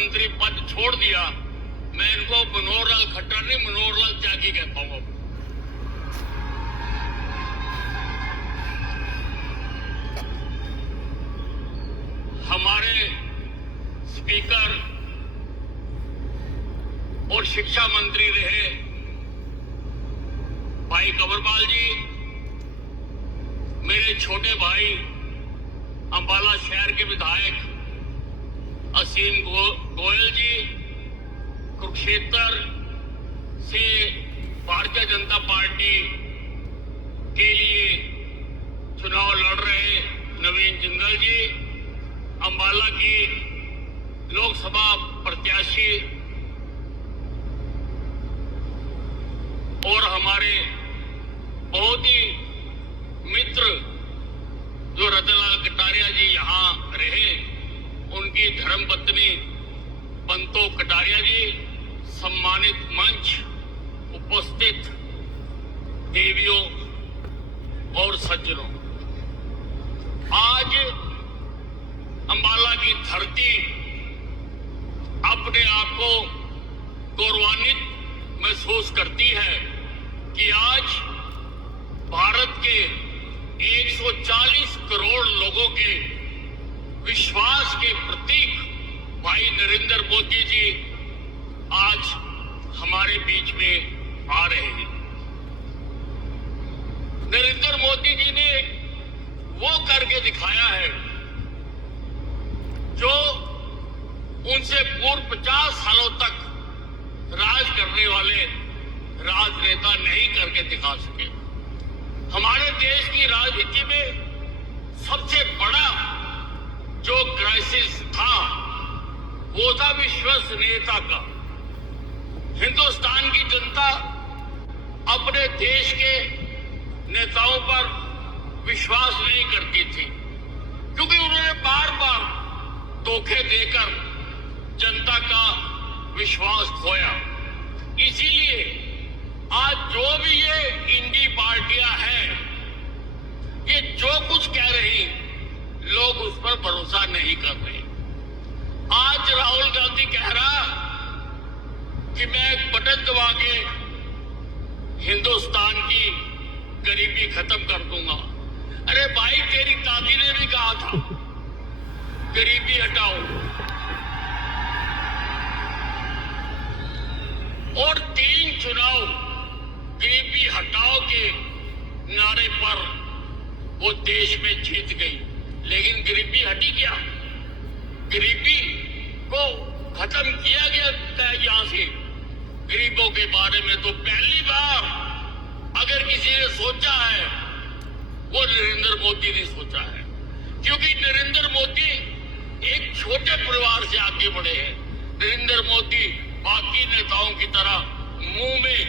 मंत्री पद छोड़ दिया, मैं इनको मनोहर लाल खट्टर नहीं, मनोहर लाल त्यागी कहता हूं। हमारे स्पीकर और शिक्षा मंत्री रहे भाई कंवरपाल जी, मेरे छोटे भाई अंबाला शहर के विधायक असीम गोयल जी, कुरुक्षेत्र से भारतीय जनता पार्टी के लिए चुनाव लड़ रहे नवीन जिंदल जी, अंबाला की लोकसभा प्रत्याशी और हमारे बहुत ही मित्र जो रतनलाल कटारिया जी यहाँ रहे, उनकी धर्मपत्नी बंतो कटारिया जी, सम्मानित मंच, उपस्थित देवियों और सज्जनों, आज अंबाला की धरती अपने आप को गौरवान्वित महसूस करती है कि आज भारत के 140 करोड़ लोगों के विश्वास के प्रतीक भाई नरेंद्र मोदी जी आज हमारे बीच में आ रहे हैं। नरेंद्र मोदी जी ने वो करके दिखाया है जो उनसे पूर्व 50 सालों तक राज करने वाले राजनेता नहीं करके दिखा सके। हमारे देश की राजनीति में सबसे बड़ा जो क्राइसिस था वो था विश्वसनीयता का। हिंदुस्तान की जनता अपने देश के नेताओं पर विश्वास नहीं करती थी क्योंकि उन्होंने बार बार धोखे देकर जनता का विश्वास खोया। इसीलिए आज जो भी ये इंडी पार्टियां हैं, ये जो कुछ कह रही, लोग उस पर भरोसा नहीं कर रहे। आज राहुल गांधी कह रहा कि मैं एक बटन दबा के हिंदुस्तान की गरीबी खत्म कर दूंगा। अरे भाई, तेरी दादी ने भी कहा था गरीबी हटाओ, और 3 चुनाव गरीबी हटाओ के नारे पर वो देश में जीत गई। लेकिन गरीबी हटी क्या? गरीबी को खत्म किया गया यहां से। गरीबों के बारे में तो पहली बार अगर किसी ने सोचा है वो नरेंद्र मोदी ने सोचा है, क्योंकि नरेंद्र मोदी एक छोटे परिवार से आगे बढ़े हैं। नरेंद्र मोदी बाकी नेताओं की तरह मुंह में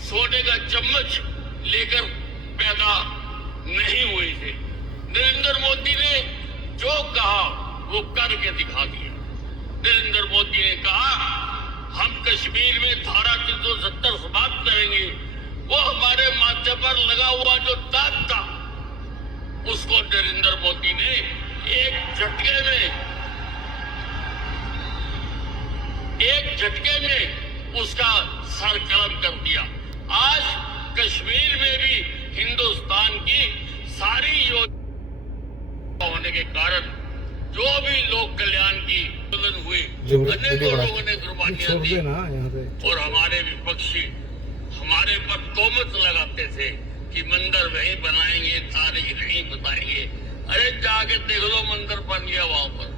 सोने का चम्मच लेकर पैदा नहीं हुए थे। नरेंद्र मोदी ने जो कहा वो करके दिखा दिया। नरेंद्र मोदी ने कहा हम कश्मीर में धारा 370 समाप्त करेंगे। वो हमारे माथे पर लगा हुआ जो दाग था उसको नरेंद्र मोदी ने एक झटके में उसका सर कलम कर दिया। आज कश्मीर में भी हिंदुस्तान की सारी योजना होने के कारण जो भी लोक कल्याण की आंदोलन हुए, अनेकों लोगों ने कुर्बानियां दी और हमारे विपक्षी हमारे पर तोहमत लगाते थे कि मंदिर वहीं बनाएंगे, तारीख नहीं बताएंगे। अरे जाके देख लो, मंदिर बन गया वहां पर।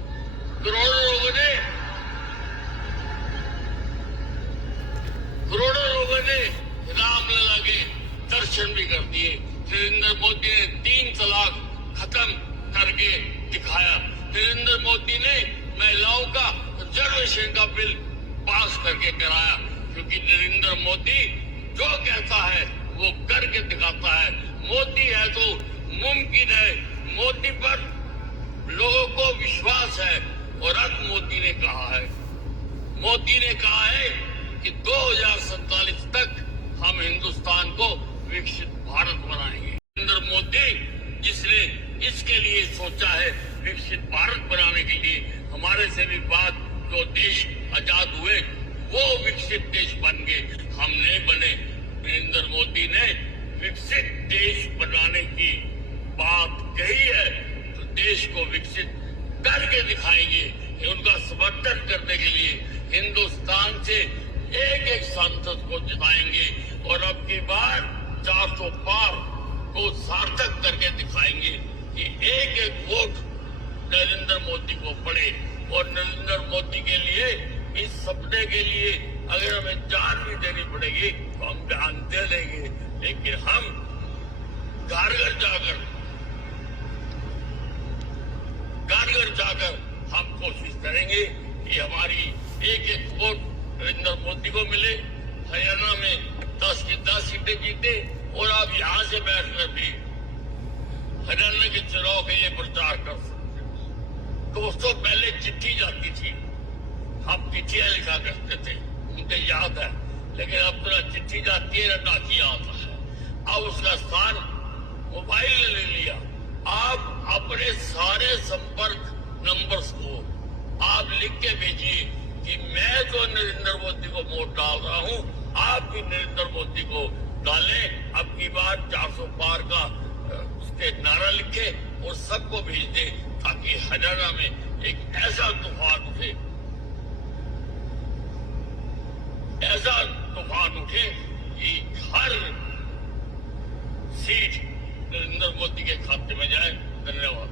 करोड़ों लोगों ने रामलला के दर्शन भी कर दिए। नरेंद्र मोदी ने 3 तलाक खत्म करके दिखाया। नरेंद्र मोदी ने महिलाओं का रिजर्वेशन का बिल पास करके कराया, क्योंकि नरेंद्र मोदी जो कहता है वो करके दिखाता है। मोदी है तो मुमकिन है। मोदी पर लोगों को विश्वास है। और अब मोदी ने कहा है कि 2047 तक हम हिंदुस्तान को विकसित भारत बनाएंगे। नरेंद्र मोदी जिसने इसके लिए सोचा है, विकसित भारत बनाने के लिए, हमारे से भी बात जो देश हुए वो विकसित देश बन गए। हम नहीं बने। नरेंद्र मोदी ने विकसित देश बनाने की बात कही है तो देश को विकसित करके दिखाएंगे। उनका समर्थन करने के लिए हिंदुस्तान से एक एक सांसद को जिताएंगे और अब की बार 400 पार को सार्थक करके दिखाएंगे कि एक एक वोट नरेंद्र मोदी को पड़े। और नरेंद्र मोदी के लिए, इस सपने के लिए अगर हमें जान भी देनी पड़ेगी तो हम जान दे देंगे, लेकिन हम घर घर जाकर हम कोशिश करेंगे कि हमारी एक एक वोट नरेंद्र मोदी को मिले। हरियाणा में 10 की 10 सीटें जीते और आप यहां से बैठकर भी हरियाणा के चुनाव के लिए प्रचार कर सकते। दोस्तों, पहले चिट्ठी जाती थी, हम चिट्ठियां लिखा करते थे, मुझे याद है, लेकिन अब तो चिट्ठी जाती है ना डाकिया आता है। अब उसका स्थान मोबाइल ने ले लिया। आप अपने सारे संपर्क नंबर्स को आप लिख के भेजिए कि मैं तो नरेंद्र मोदी को वोट डाल रहा हूं, आप भी नरेंद्र मोदी को डालें। अब की बार 400 पार का उसके नारा लिखे और सबको भेज दे ताकि हरियाणा में एक ऐसा तूफान उठे कि हर सीट नरेंद्र मोदी के खाते में जाए। धन्यवाद।